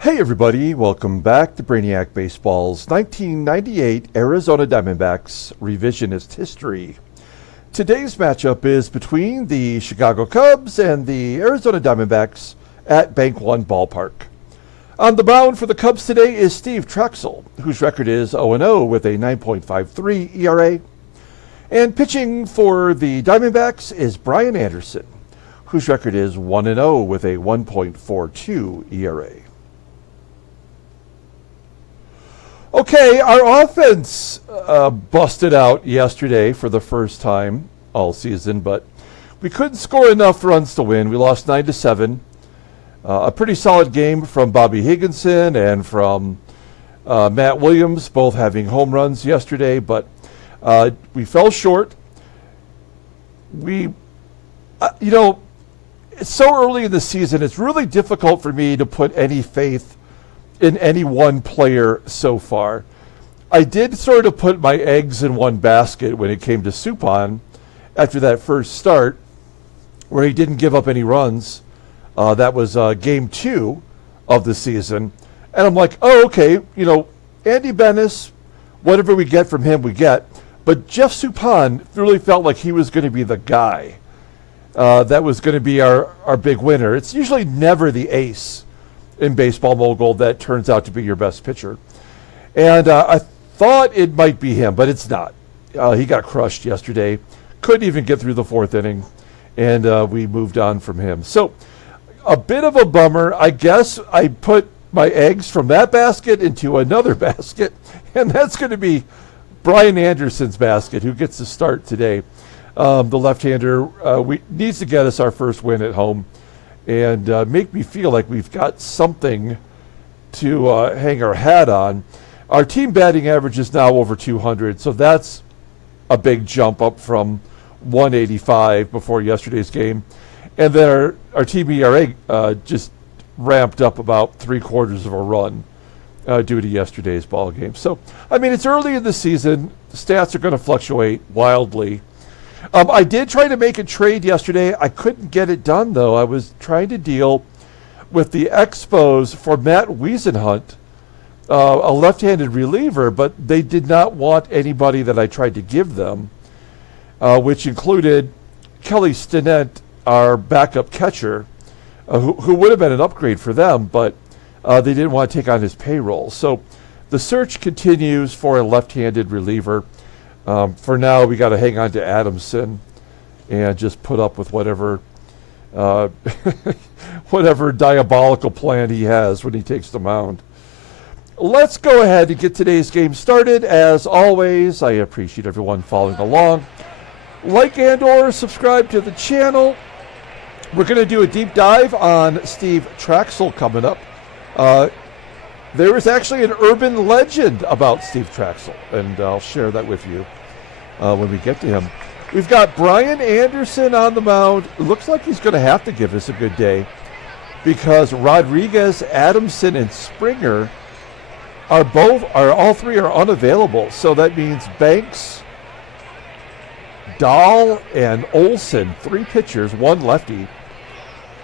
Hey everybody, welcome back to Brainiac Baseball's 1998 Arizona Diamondbacks Revisionist History. Today's matchup is between the Chicago Cubs and the Arizona Diamondbacks at Bank One Ballpark. On the mound for the Cubs today is Steve Trachsel, whose record is 0-0 with a 9.53 ERA. And pitching for the Diamondbacks is Brian Anderson, whose record is 1-0 with a 1.42 ERA. Okay, our offense busted out yesterday for the first time all season, but we couldn't score enough runs to win. We lost 9-7. A pretty solid game from Bobby Higginson and from Matt Williams, both having home runs yesterday, but we fell short. It's so early in the season, it's really difficult for me to put any faith in any one player so far. I did sort of put my eggs in one basket when it came to Suppan after that first start where he didn't give up any runs. That was game 2 of the season. And I'm like, oh, okay, Andy Benes, whatever we get from him, we get. But Jeff Suppan really felt like he was going to be the guy that was going to be our big winner. It's usually never the ace in Baseball Mogul that turns out to be your best pitcher. And I thought it might be him, but it's not. He got crushed yesterday. Couldn't even get through the 4th inning, and we moved on from him. So a bit of a bummer. I guess I put my eggs from that basket into another basket, and that's going to be Brian Anderson's basket, who gets to start today. The left-hander needs to get us our first win at home and make me feel like we've got something to hang our hat on. Our team batting average is now over 200, so that's a big jump up from 185 before yesterday's game. And then our team ERA just ramped up about 3/4 of a run due to yesterday's ball game. So, it's early in the season. The stats are going to fluctuate wildly. I did try to make a trade yesterday. I couldn't get it done, though. I was trying to deal with the Expos for Matt Wiesenhunt, a left-handed reliever, but they did not want anybody that I tried to give them, which included Kelly Stinnett, our backup catcher, who would have been an upgrade for them, but they didn't want to take on his payroll. So the search continues for a left-handed reliever. For now, we got to hang on to Adamson and just put up with whatever diabolical plan he has when he takes the mound. Let's go ahead and get today's game started. As always, I appreciate everyone following along. Like and or subscribe to the channel. We're going to do a deep dive on Steve Trachsel coming up. There is actually an urban legend about Steve Trachsel, and I'll share that with you when we get to him. We've got Brian Anderson on the mound. It looks like he's going to have to give us a good day because Rodriguez, Adamson, and Springer all three are unavailable. So that means Banks, Dahl, and Olson, 3 pitchers, 1 lefty.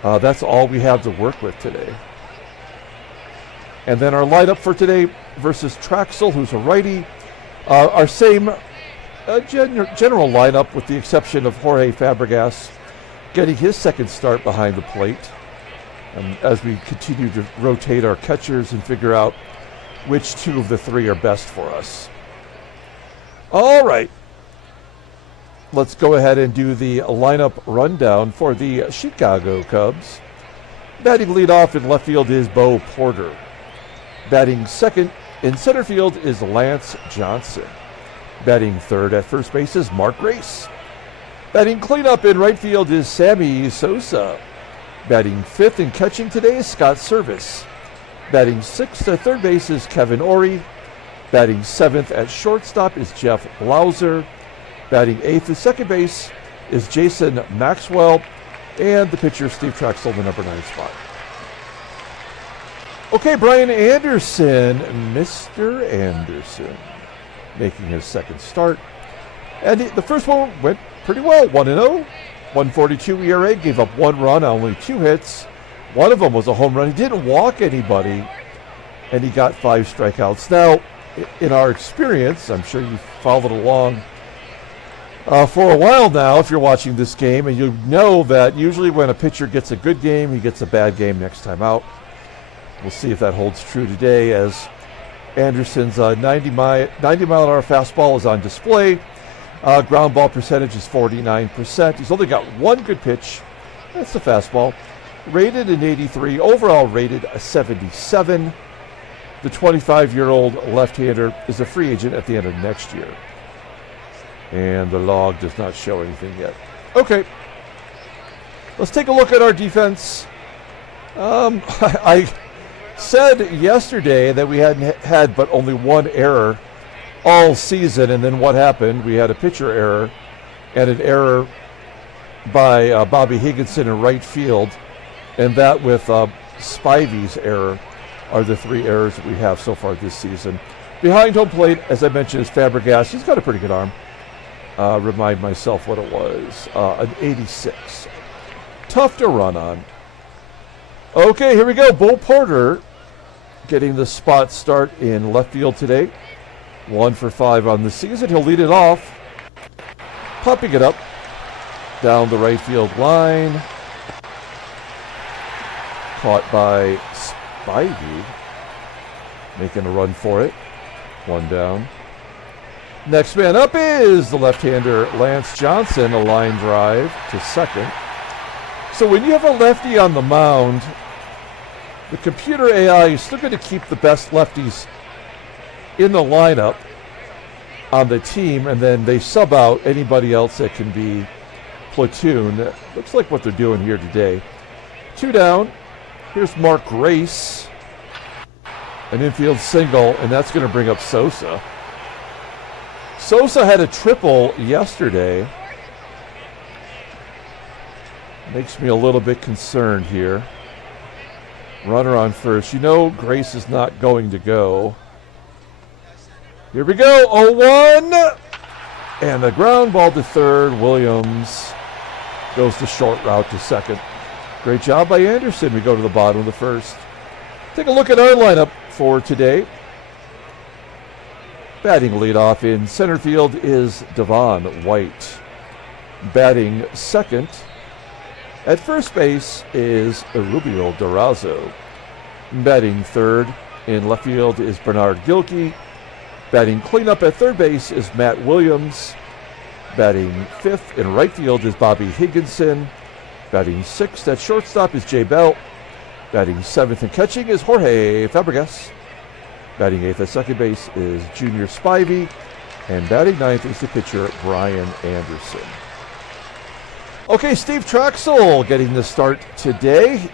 That's all we have to work with today. And then our lineup for today versus Trachsel, who's a righty. Our same general lineup with the exception of Jorge Fabregas getting his second start behind the plate. And as we continue to rotate our catchers and figure out which 2 of the 3 are best for us. All right. Let's go ahead and do the lineup rundown for the Chicago Cubs. Batting leadoff in left field is Bo Porter. Batting second in center field is Lance Johnson. Batting third at first base is Mark Grace. Batting cleanup in right field is Sammy Sosa. Batting fifth and catching today is Scott Servais. Batting sixth at third base is Kevin Orie. Batting seventh at shortstop is Jeff Blauser. Batting eighth at second base is Jason Maxwell. And the pitcher, Steve Trachsel, the number 9 spot. Okay, Brian Anderson, Mr. Anderson, making his second start. And the first one went pretty well, 1-0, 1.42 ERA, gave up 1 run, only 2 hits. One of them was a home run. He didn't walk anybody, and he got 5 strikeouts. Now, in our experience, I'm sure you've followed along for a while now if you're watching this game, and you know that usually when a pitcher gets a good game, he gets a bad game next time out. We'll see if that holds true today, as Anderson's 90-mile-an-hour fastball is on display. Ground ball percentage is 49%. He's only got one good pitch. That's the fastball. Rated an 83. Overall rated a 77. The 25-year-old left-hander is a free agent at the end of next year. And the log does not show anything yet. Okay. Let's take a look at our defense. I said yesterday that we hadn't had but only one error all season, and then what happened? We had a pitcher error and an error by Bobby Higginson in right field, and that with Spivey's error are the 3 errors that we have so far this season. Behind home plate, as I mentioned, is Fabregas. He's got a pretty good arm. Remind myself what it was. An 86. Tough to run on. Okay, here we go. Bo Porter getting the spot start in left field today. 1 for 5 on the season. He'll lead it off. Popping it up down the right field line. Caught by Spivey. Making a run for it. 1 down. Next man up is the left-hander Lance Johnson. A line drive to second. So when you have a lefty on the mound, the computer AI is still going to keep the best lefties in the lineup on the team, and then they sub out anybody else that can be platoon. Looks like what they're doing here today. 2 down. Here's Mark Grace. An infield single, and that's going to bring up Sosa. Sosa had a triple yesterday. Makes me a little bit concerned here. Runner on first. You know Grace is not going to go. Here we go, 0-1. And the ground ball to third. Williams goes the short route to second. Great job by Anderson. We go to the bottom of the first. Take a look at our lineup for today. Batting leadoff in center field is Devon White. Batting second at first base is Erubiel DURAZO. Batting third in left field is Bernard GILKEY. Batting cleanup at third base is Matt Williams. Batting fifth in right field is Bobby Higginson. Batting sixth at shortstop is Jay Bell. Batting seventh in catching is Jorge Fabregas. Batting eighth at second base is Junior Spivey. And batting ninth is the pitcher Brian Anderson. Okay, Steve Trachsel getting the start today.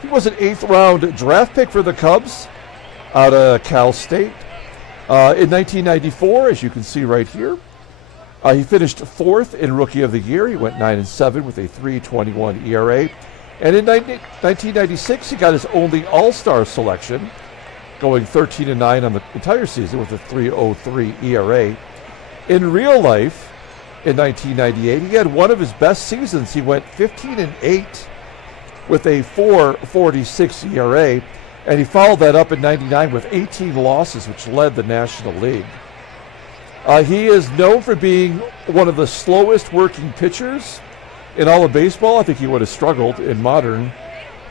He was an 8th round draft pick for the Cubs out of Cal State. In 1994, as you can see right here, he finished 4th in Rookie of the Year. He went 9-7 with a 3.21 ERA. And in 1996, he got his only All-Star selection, going 13-9 on the entire season with a 3.03 ERA. In real life, in 1998, he had one of his best seasons. He went 15-8 with a 4.46 ERA. And he followed that up in 99 with 18 losses, which led the National League. He is known for being one of the slowest working pitchers in all of baseball. I think he would have struggled in modern,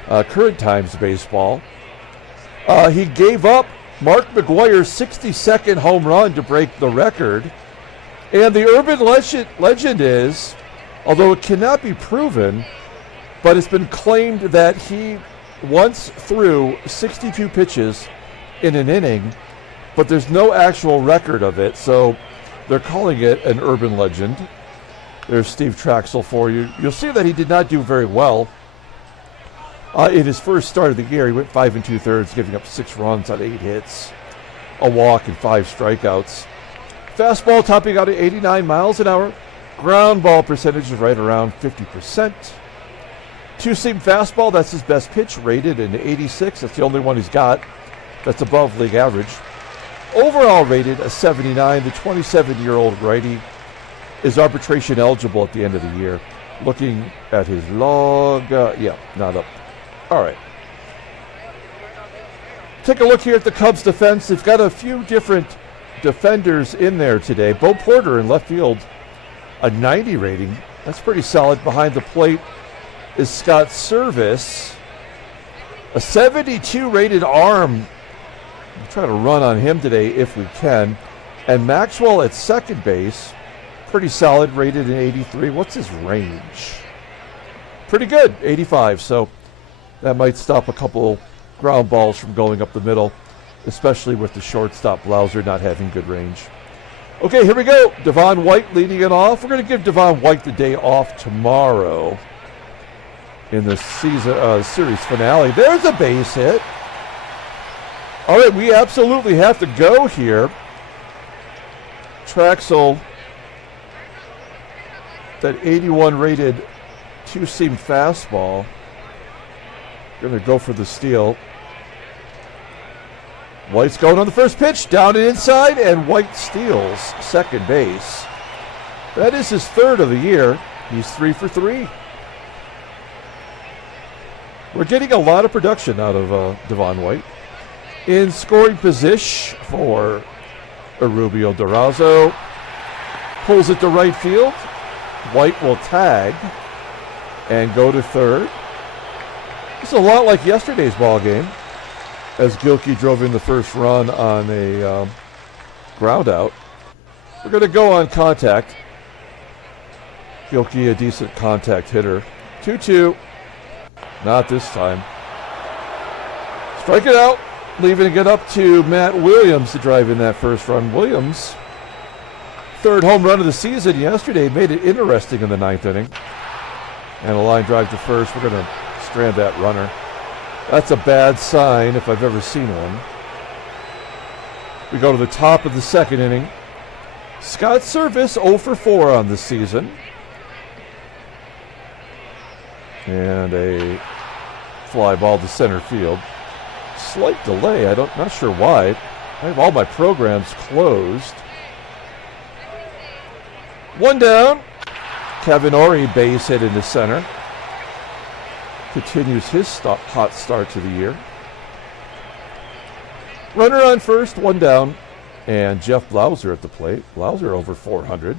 current times baseball. He gave up Mark McGwire's 62nd home run to break the record. And the urban legend is, although it cannot be proven, but it's been claimed that he once threw 62 pitches in an inning, but there's no actual record of it, so they're calling it an urban legend. There's Steve Trachsel for you. You'll see that he did not do very well in his first start of the year. He went 5 2/3, giving up 6 runs on 8 hits, a walk, and 5 strikeouts. Fastball topping out at 89 miles an hour. Ground ball percentage is right around 50%. Two-seam fastball, that's his best pitch, rated an 86. That's the only one he's got. That's above league average. Overall rated a 79. The 27-year-old righty is arbitration eligible at the end of the year. Looking at his log, yeah, not up. All right. Take a look here at the Cubs defense. They've got a few different defenders in there today. Bo Porter in left field, a 90 rating. That's pretty solid. Behind the plate is Scott Servais, a 72 rated arm. We'll try to run on him today if we can. And Maxwell at second base, pretty solid, rated in 83. What's his range? Pretty good, 85. So that might stop a couple ground balls from going up the middle, especially with the shortstop BLAUSER not having good range. Okay, here we go. Devon White leading it off. We're going to give Devon White the day off tomorrow in the series finale. There's a base hit. All right, we absolutely have to go here. Trachsel, that 81 rated two-seam fastball. Going to go for the steal. White's going on the first pitch, down and inside, and White steals second base. That is his third of the year. He's 3 for 3. We're getting a lot of production out of Devon White. In scoring position for Erubiel, DURAZO pulls it to right field. White will tag and go to third. It's a lot like yesterday's ball game, as GILKEY drove in the first run on a ground out. We're going to go on contact. GILKEY, a decent contact hitter. 2-2. Not this time. Strike it out, leaving it up to Matt Williams to drive in that first run. Williams, third home run of the season yesterday, made it interesting in the ninth inning. And a line drive to first. We're going to strand that runner. That's a bad sign if I've ever seen one. We go to the top of the second inning. Scott Servais 0 for 4 on the season. And a fly ball to center field. Slight delay. Not sure why. I have all my programs closed. One down. Kevin ORIE base hit into center. Continues his hot start to the year. Runner on first, one down. And Jeff BLAUSER at the plate. BLAUSER over 400.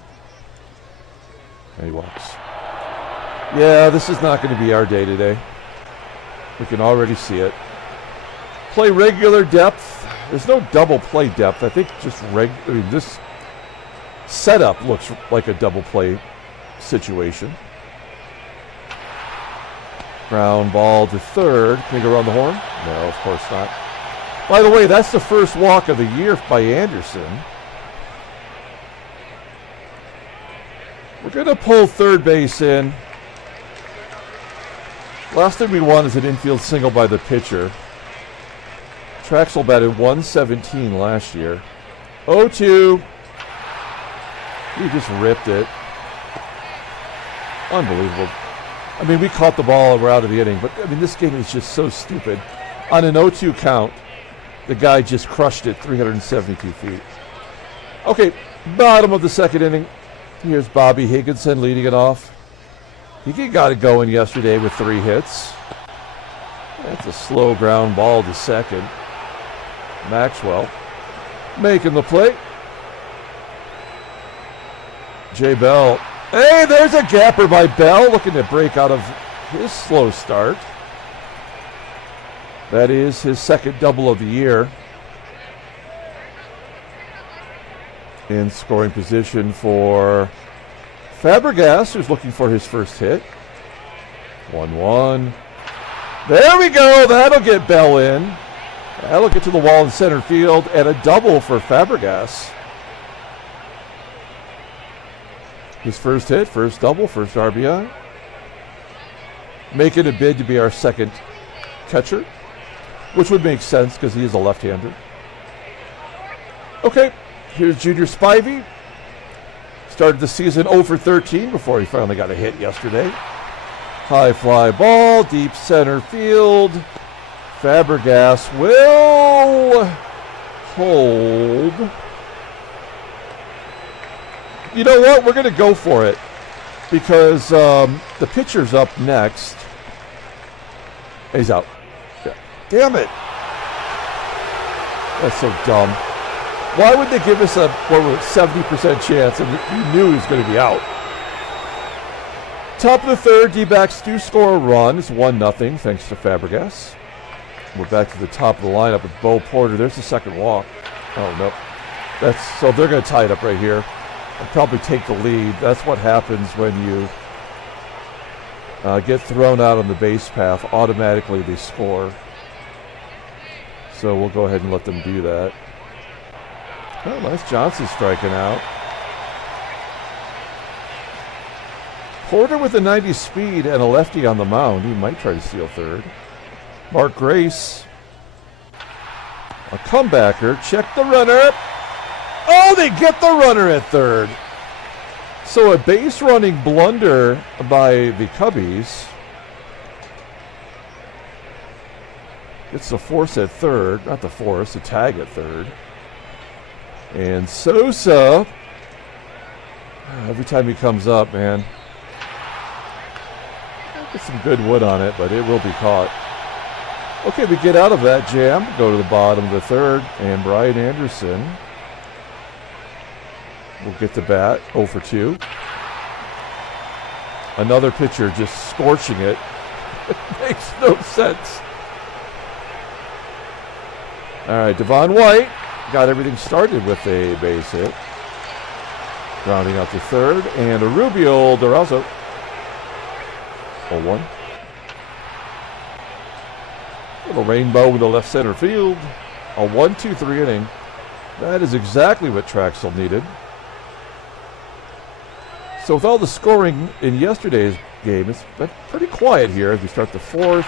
And he walks. Yeah, this is not going to be our day today. We can already see it. Play regular depth. There's no double play depth. I think just this setup looks like a double play situation. Ground ball to third. Can he go around the horn? No, of course not. By the way, that's the first walk of the year by Anderson. We're going to pull third base in. Last thing we want is an infield single by the pitcher. Trachsel batted 117 last year. 0-2. He just ripped it. Unbelievable. I mean, we caught the ball and we're out of the inning, but I mean, this game is just so stupid. On an 0-2 count, the guy just crushed it 372 feet. Okay, bottom of the second inning. Here's Bobby Higginson leading it off. He got it going yesterday with 3 hits. That's a slow ground ball to second. Maxwell making the play. J. Bell. Hey, there's a gapper by Bell, looking to break out of his slow start. That is his second double of the year. In scoring position for FABREGAS, who's looking for his first hit. 1-1. There we go. That'll get Bell in. That'll get to the wall in center field, and a double for FABREGAS. His first hit, first double, first RBI. Making a bid to be our second catcher, which would make sense because he is a left-hander. Okay, here's Junior Spivey. Started the season 0 for 13 before he finally got a hit yesterday. High fly ball, deep center field. FABREGAS will hold. You know what? We're going to go for it because the pitcher's up next. He's out. Yeah. Damn it. That's so dumb. Why would they give us a 70% chance and we knew he was going to be out? Top of the third, D-backs do score a run. It's 1-0 thanks to Fabregas. We're back to the top of the lineup with Bo Porter. There's the second walk. Oh, no. So they're going to tie it up right here. I'll probably take the lead. That's what happens when you get thrown out on the base path. Automatically they score. So we'll go ahead and let them do that. Oh, nice Johnson striking out. Porter with a 90 speed and a lefty on the mound. He might try to steal third. Mark Grace. A comebacker. Check the runner. Oh, they get the runner at third. So a base running blunder by the Cubbies. It's the force at third. Not the force, the tag at third. And Sosa, every time he comes up, man, get some good wood on it, but it will be caught. Okay, we get out of that jam, go to the bottom of the third, and Brian Anderson will get the bat, 0 for 2. Another pitcher just scorching it. It makes no sense. All right, Devon White got everything started with a base hit. Rounding out the third, and Erubiel DURAZO. 0-1. Little rainbow in the left center field. A 1-2-3 inning. That is exactly what Trachsel needed. So with all the scoring in yesterday's game, it's been pretty quiet here as we start the fourth.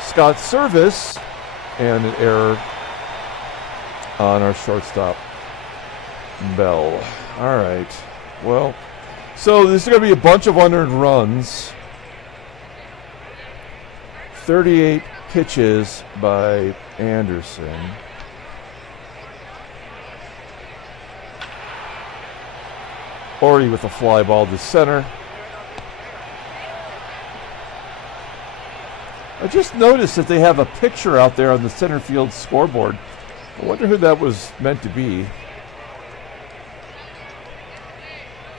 Scott's service and an error on our shortstop, Bell. All right. Well, so this is going to be a bunch of unearned runs. 38 pitches by Anderson. Orie with a fly ball to center. I just noticed that they have a picture out there on the center field scoreboard. I wonder who that was meant to be.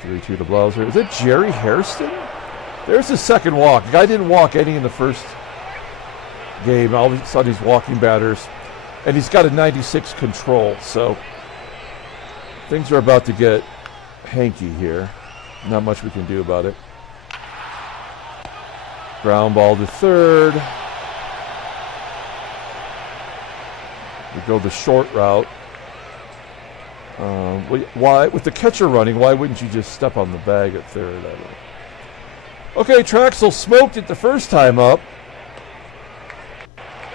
3-2 to BLAUSER. Is it Jerry Hairston? There's his second walk. The guy didn't walk any in the first game. All of a sudden he's walking batters. And he's got a 96 control. So things are about to get hanky here. Not much we can do about it. Ground ball to third. We go the short route. Why, with the catcher running, why wouldn't you just step on the bag at third? I don't know. Okay, Trachsel smoked it the first time up.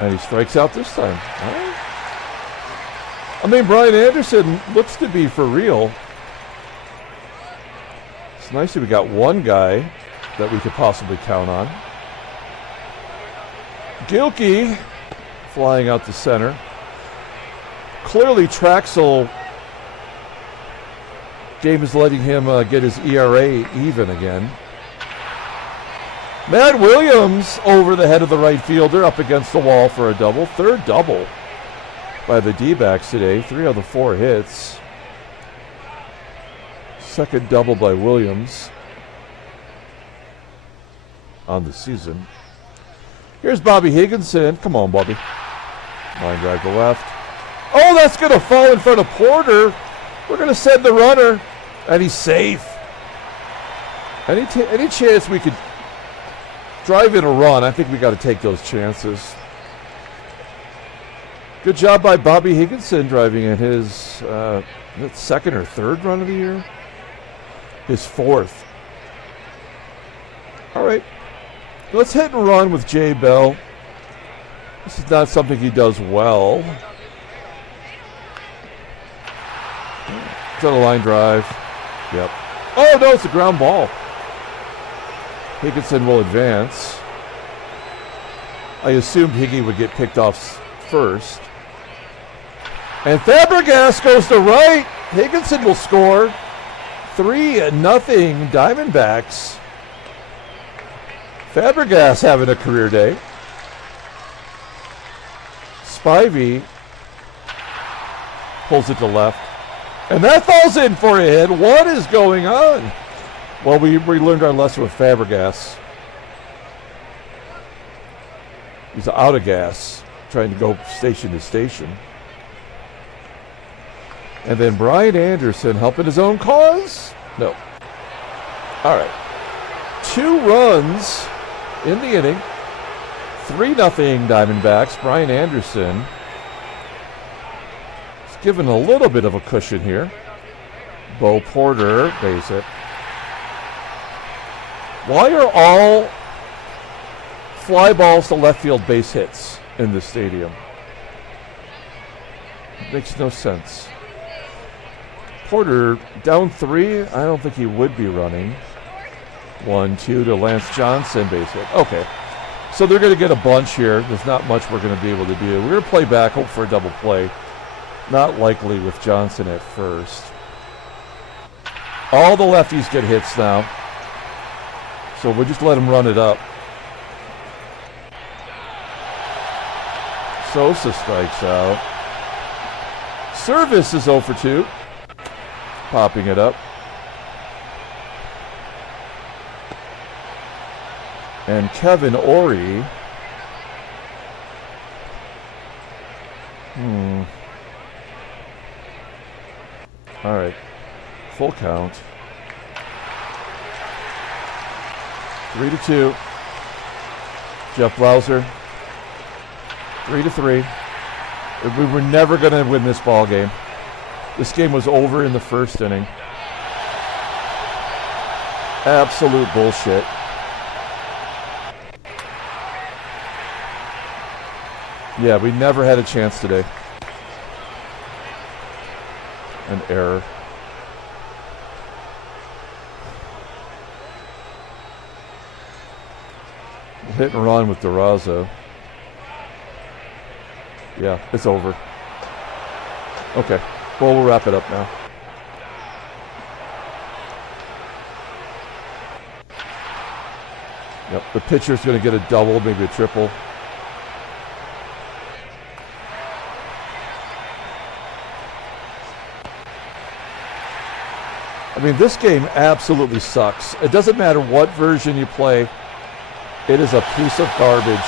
And he strikes out this time. All right. I mean, Brian Anderson looks to be for real. It's nice that we got one guy that we could possibly count on. GILKEY flying out to center. Clearly, Trachsel game is letting him get his ERA even again. Matt Williams over the head of the right fielder up against the wall for a double. Third double by the D-backs today. 3 of the 4 hits. Second double by Williams on the season. Here's Bobby Higginson. Come on, Bobby. Line drive to left. Oh, that's going to fall in front of Porter. We're going to send the runner, and he's safe. Any chance we could drive in a run, I think we got to take those chances. Good job by Bobby Higginson driving in his second or third run of the year. His fourth. All right. Let's hit and run with Jay Bell. This is not something he does well. Is that a line drive? Yep. Oh, no, it's a ground ball. Higginson will advance. I assumed Higgy would get picked off first. And Fabregas goes to right. Higginson will score. 3-0 Diamondbacks. Fabregas having a career day. Spivey Pulls it to left. And that falls in for a hit. What is going on? Well, we learned our lesson with Fabregas. He's out of gas, trying to go station to station. And then Brian Anderson helping his own cause? No. All right. 2 runs in the inning. 3-0 Diamondbacks. Brian Anderson is given a little bit of a cushion here. Bo Porter, base hit. Why are all fly balls to left field base hits in this stadium? It makes no sense. Porter down 3. I don't think he would be running. 1-2 to Lance Johnson, base hit. Okay. So they're going to get a bunch here. There's not much we're going to be able to do. We're going to play back, hope for a double play. Not likely with Johnson at first. All the lefties get hits now. So we'll just let them run it up. Sosa strikes out. Service is 0 for 2. Popping it up. And Kevin ORIE. All right. Full count. 3-2. Jeff BLAUSER. 3-3. We were never going to win this ball game. This game was over in the first inning. Absolute bullshit. Yeah, we never had a chance today. An error. Hit and run with DURAZO. Yeah, it's over. Okay, well, we'll wrap it up now. Yep, the pitcher's going to get a double, maybe a triple. I mean, this game absolutely sucks. It doesn't matter what version you play. It is a piece of garbage.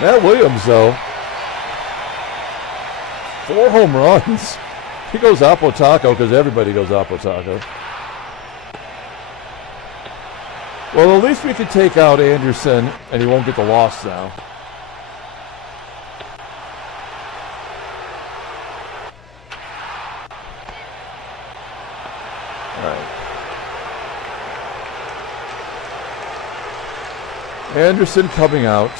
Matt Williams, though, 4 home runs. He goes Oppo Taco because everybody goes Oppo Taco. Well, at least we can take out Anderson, and he won't get the loss now. All right. Anderson coming out.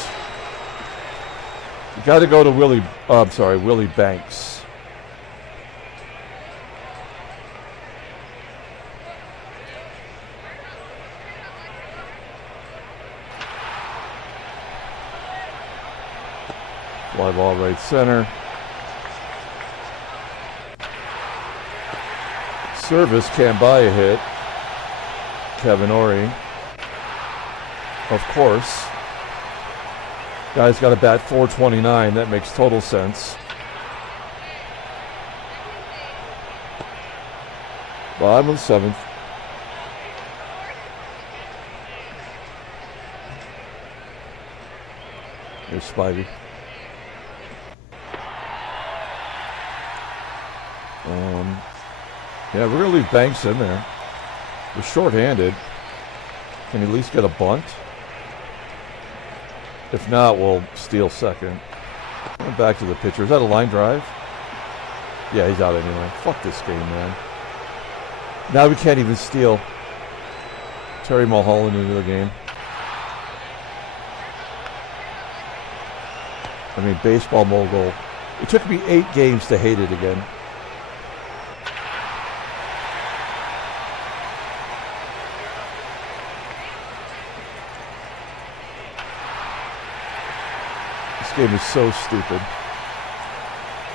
You got to go to Willie Banks. Fly ball right center. Service can't buy a hit. Kevin ORIE. Of course. Guy's got to bat .429. That makes total sense. Bottom of the 7th. Here's Spivey. Yeah, we're going to leave Banks in there. We're short-handed. Can he at least get a bunt? If not, we'll steal second. Back to the pitcher. Is that a line drive? Yeah, he's out anyway. Fuck this game, man. Now we can't even steal. Terry Mulholland into the game. I mean, baseball mogul. It took me 8 games to hate it again. This game is so stupid.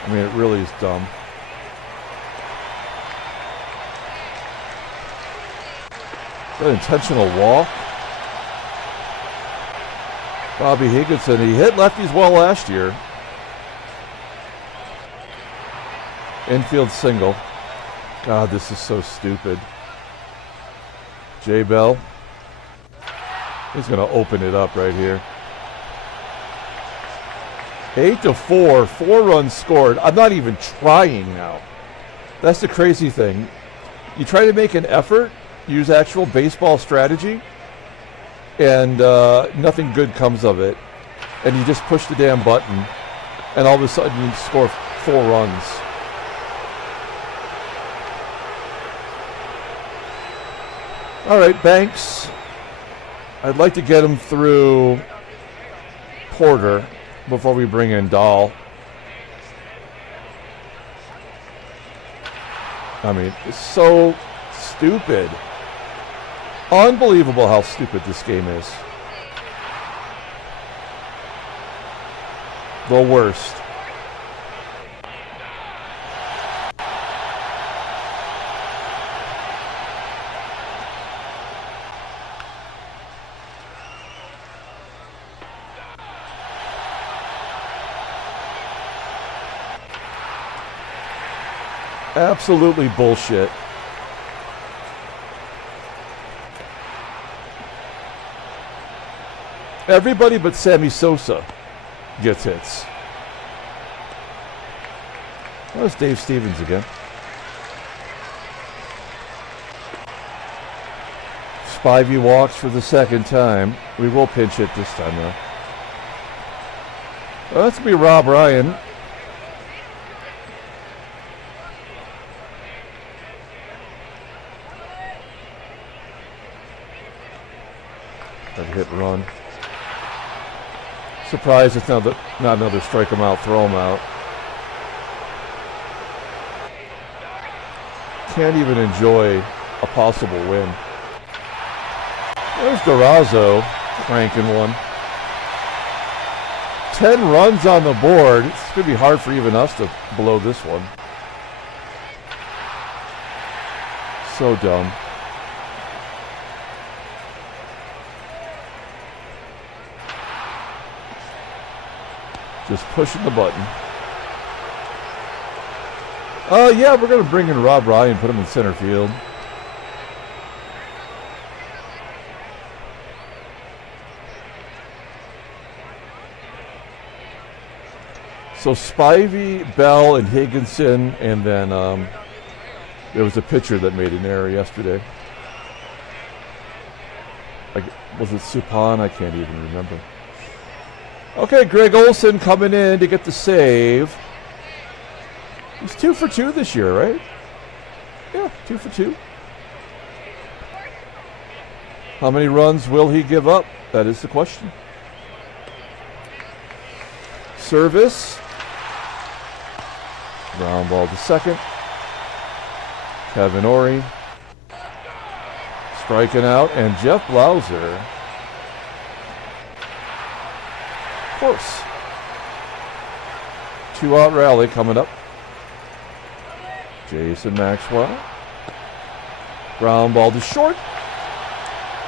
I mean, it really is dumb. An intentional walk. Bobby Higginson, he hit lefties well last year. Infield single. God, this is so stupid. J. Bell. He's going to open it up right here. 8-4, 4 runs scored. I'm not even trying now. That's the crazy thing. You try to make an effort, use actual baseball strategy, and nothing good comes of it. And you just push the damn button, and all of a sudden you score 4 runs. All right, Banks. I'd like to get him through Porter before we bring in Dahl. I mean, it's so stupid. Unbelievable how stupid this game is. The worst. Absolutely bullshit. Everybody but Sammy Sosa gets hits. That was Dave Stevens again. Spivey walks for the second time. We will pinch hit this time though. Well, that's going to be Rob Ryan. That hit and run. Surprised it's not another strike him out, throw him out. Can't even enjoy a possible win. There's DURAZO cranking one. 10 runs on the board. It's going to be hard for even us to blow this one. So dumb. Just pushing the button. Yeah, we're going to bring in Rob Ryan, put him in center field. So Spivey, Bell, and Higginson, and then there was a pitcher that made an error yesterday. Was it Supan? I can't even remember. Okay, Greg Olson coming in to get the save. He's 2 for 2 this year, right? Yeah, 2 for 2. How many runs will he give up? That is the question. Service. Ground ball to second. Kevin ORIE. Striking out, and Jeff Blauser. Of course. 2-out rally coming up. Jason Maxwell. Ground ball to short.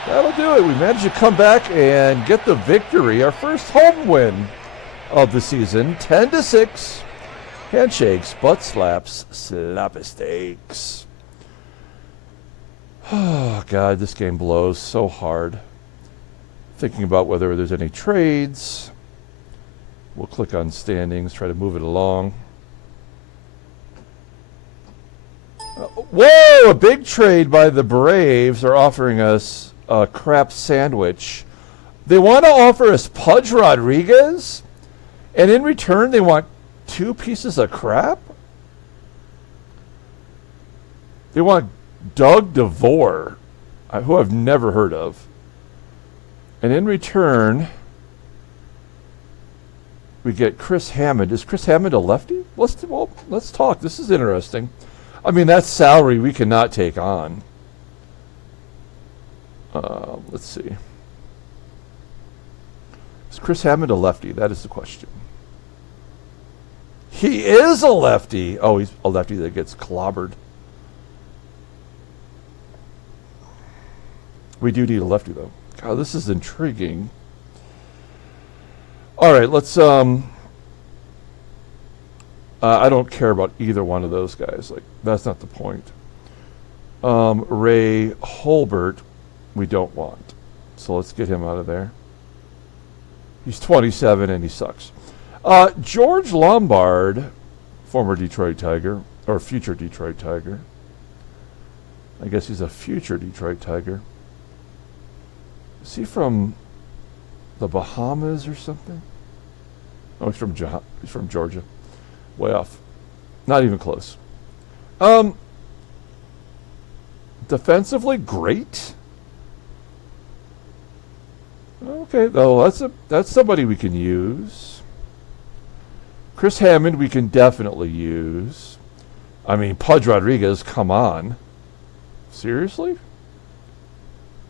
That'll do it. We managed to come back and get the victory. Our first home win of the season. 10-6. Handshakes, butt slaps, slap-a-steaks. Oh, God, this game blows so hard. Thinking about whether there's any trades. We'll click on standings, try to move it along. Whoa! A big trade by the Braves are offering us a crap sandwich. They want to offer us Pudge Rodriguez, and in return they want 2 pieces of crap? They want Doug DeVore, who I've never heard of. And in return, we get Chris Hammond. Is Chris Hammond a lefty? Let's talk. This is interesting. I mean, that's salary we cannot take on. Let's see. Is Chris Hammond a lefty? That is the question. He is a lefty. Oh, he's a lefty that gets clobbered. We do need a lefty, though. God, this is intriguing. All right, let's... I don't care about either one of those guys. Like, that's not the point. Ray Holbert, we don't want. So let's get him out of there. He's 27 and he sucks. George Lombard, former Detroit Tiger, or future Detroit Tiger. I guess he's a future Detroit Tiger. Is he from the Bahamas or something? Oh, he's from Georgia. Way off. Not even close. Defensively, great. Okay, though that's somebody we can use. Chris Hammond we can definitely use. I mean, Pudge Rodriguez, come on. Seriously?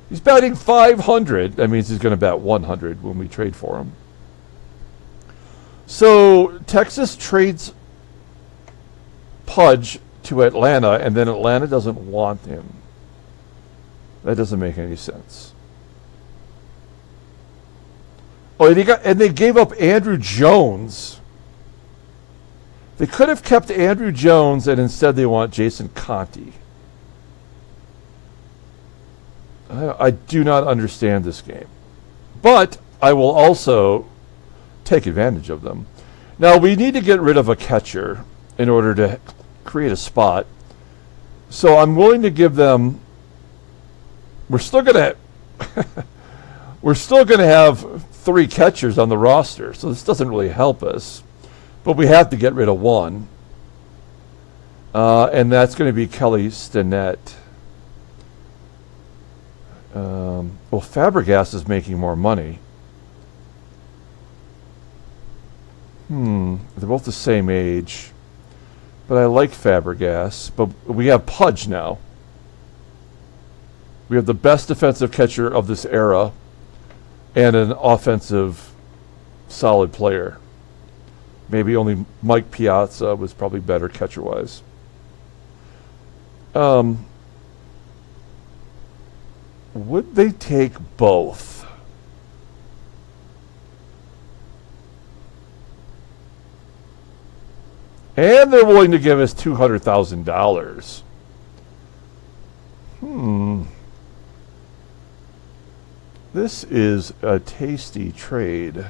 He's batting 500. That means he's going to bat 100 when we trade for him. So Texas trades Pudge to Atlanta, and then Atlanta doesn't want him. That doesn't make any sense. Oh, and they gave up Andrew Jones. They could have kept Andrew Jones, and instead they want Jason Conte. I do not understand this game. But I will also take advantage of them. Now, we need to get rid of a catcher in order to create a spot. So I'm willing to give them... We're still going to have 3 catchers on the roster, so this doesn't really help us. But we have to get rid of one. And that's going to be Kelly Stinnett. Well, Fabregas is making more money. They're both the same age. But I like Fabregas. But we have Pudge now. We have the best defensive catcher of this era and an offensive solid player. Maybe only Mike Piazza was probably better catcher-wise. Would they take both? And they're willing to give us $200,000. This is a tasty trade.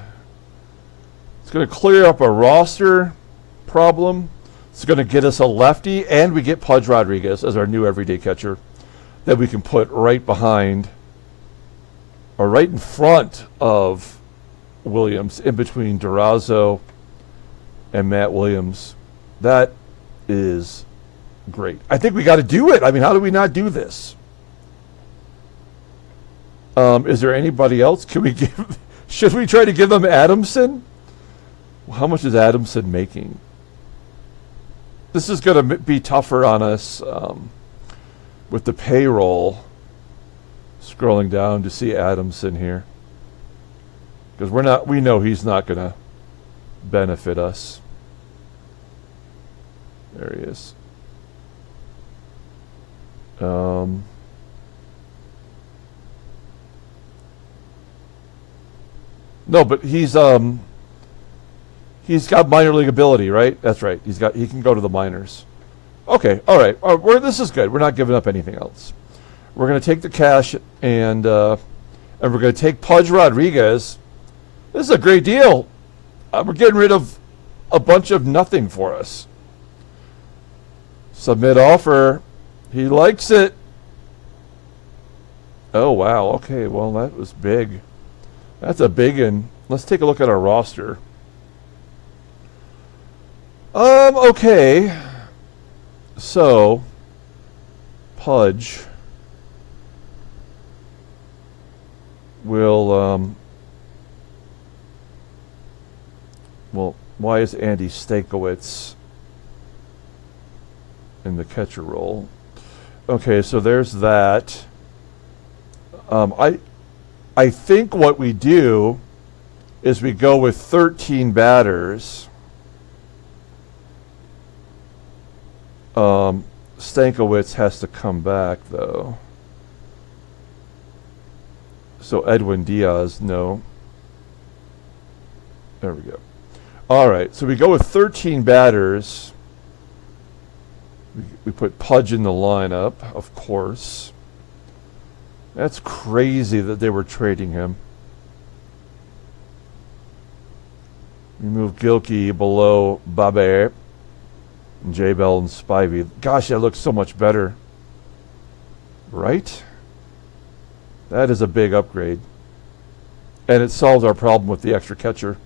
It's going to clear up a roster problem. It's going to get us a lefty, and we get Pudge Rodriguez as our new everyday catcher that we can put right behind or right in front of Williams, in between DURAZO and Matt Williams. That is great. I think we got to do it. I mean, how do we not do this? Is there anybody else? Should we try to give them Adamson? How much is Adamson making? This is going to be tougher on us with the payroll. Scrolling down to see Adamson here, because we know he's not going to benefit us. There he is. No, but he's got minor league ability, right? That's right. He can go to the minors. Okay, all right. This is good. We're not giving up anything else. We're going to take the cash and we're going to take Pudge Rodriguez. This is a great deal. We're getting rid of a bunch of nothing for us. Submit offer. He likes it. Oh, wow. Okay, well, that was big. That's a big one. Let's take a look at our roster. Okay. So, Pudge will, well, why is Andy Stankiewicz in the catcher role? Okay, so there's that. I think what we do is we go with 13 batters. Stankiewicz has to come back, though. So Edwin Diaz, no. There we go. All right, so we go with 13 batters. We put Pudge in the lineup, of course. That's crazy that they were trading him. We move GILKEY below Babe and J-Bell and Spivey. Gosh, that looks so much better. Right? That is a big upgrade. And it solves our problem with the extra catcher.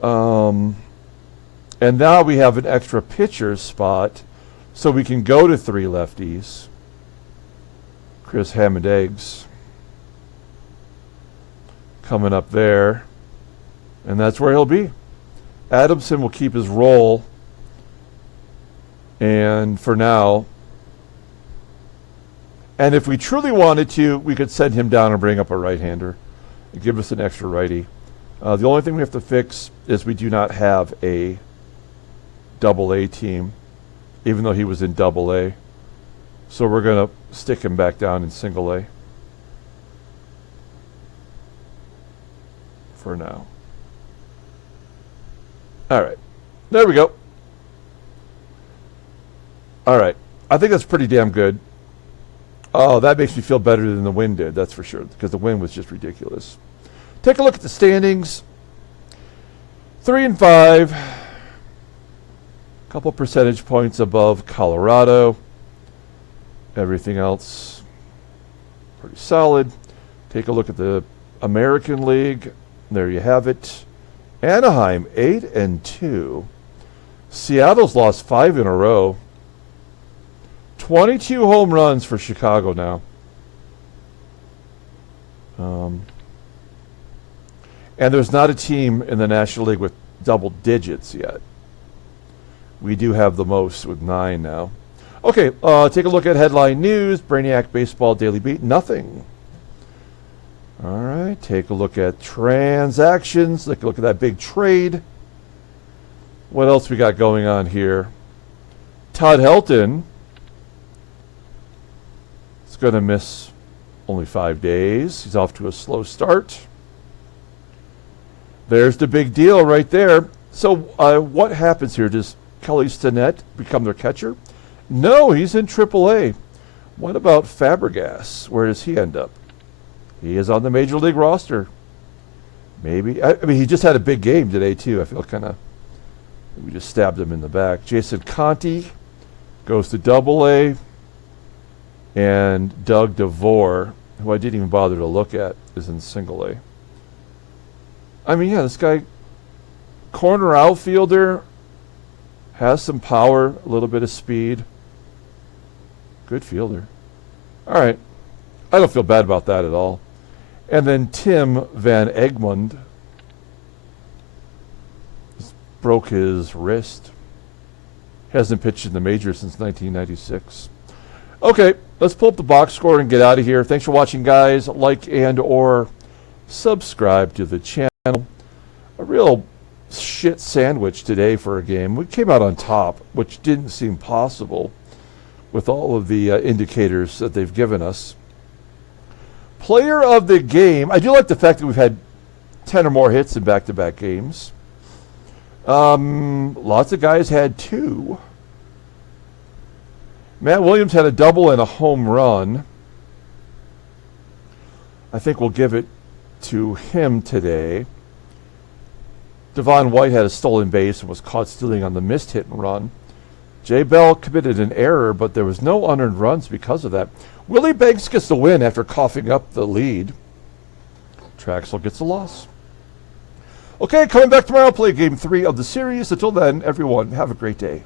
And now we have an extra pitcher spot, so we can go to 3 lefties. Chris Hammond Eggs coming up there. And that's where he'll be. Adamson will keep his role. And for now. And if we truly wanted to, we could send him down and bring up a right-hander and give us an extra righty. The only thing we have to fix is we do not have a Double-A team, even though he was in Double-A. So we're going to stick him back down in Single-A for now. All right. There we go. All right. I think that's pretty damn good. Oh, that makes me feel better than the win did, that's for sure, because the win was just ridiculous. Take a look at the standings. 3 and 5. Couple percentage points above Colorado. Everything else pretty solid. Take a look at the American League. There you have it. Anaheim 8 and 2. Seattle's lost 5 in a row. 22 home runs for Chicago now. And there's not a team in the National League with double digits yet. We do have the most with 9 now. Okay, take a look at headline news. Brainiac Baseball Daily Beat, nothing. All right, take a look at transactions. Take a look at that big trade. What else we got going on here? Todd Helton is going to miss only 5 days. He's off to a slow start. There's the big deal right there. So what happens here? Does Kelly Stinnett become their catcher? No, he's in AAA. What about Fabregas? Where does he end up? He is on the Major League roster. Maybe. I mean, he just had a big game today, too. I feel kind of, we just stabbed him in the back. Jason Conti goes to AA. And Doug DeVore, who I didn't even bother to look at, is in Single-A. I mean, yeah, this guy, corner outfielder, has some power, a little bit of speed. Good fielder. All right. I don't feel bad about that at all. And then Tim Van Egmond broke his wrist. Hasn't pitched in the majors since 1996. Okay, let's pull up the box score and get out of here. Thanks for watching, guys. Like and or subscribe to the channel. A real shit sandwich today for a game. We came out on top, which didn't seem possible with all of the indicators that they've given us. Player of the game. I do like the fact that we've had 10 or more hits in back-to-back games. Lots of guys had 2. Matt Williams had a double and a home run. I think we'll give it to him today. Devon White had a stolen base and was caught stealing on the missed hit and run. Jay Bell committed an error, but there was no unearned runs because of that. Willie Banks gets the win after coughing up the lead. Trachsel gets a loss. Okay, coming back tomorrow, play game 3 of the series. Until then, everyone, have a great day.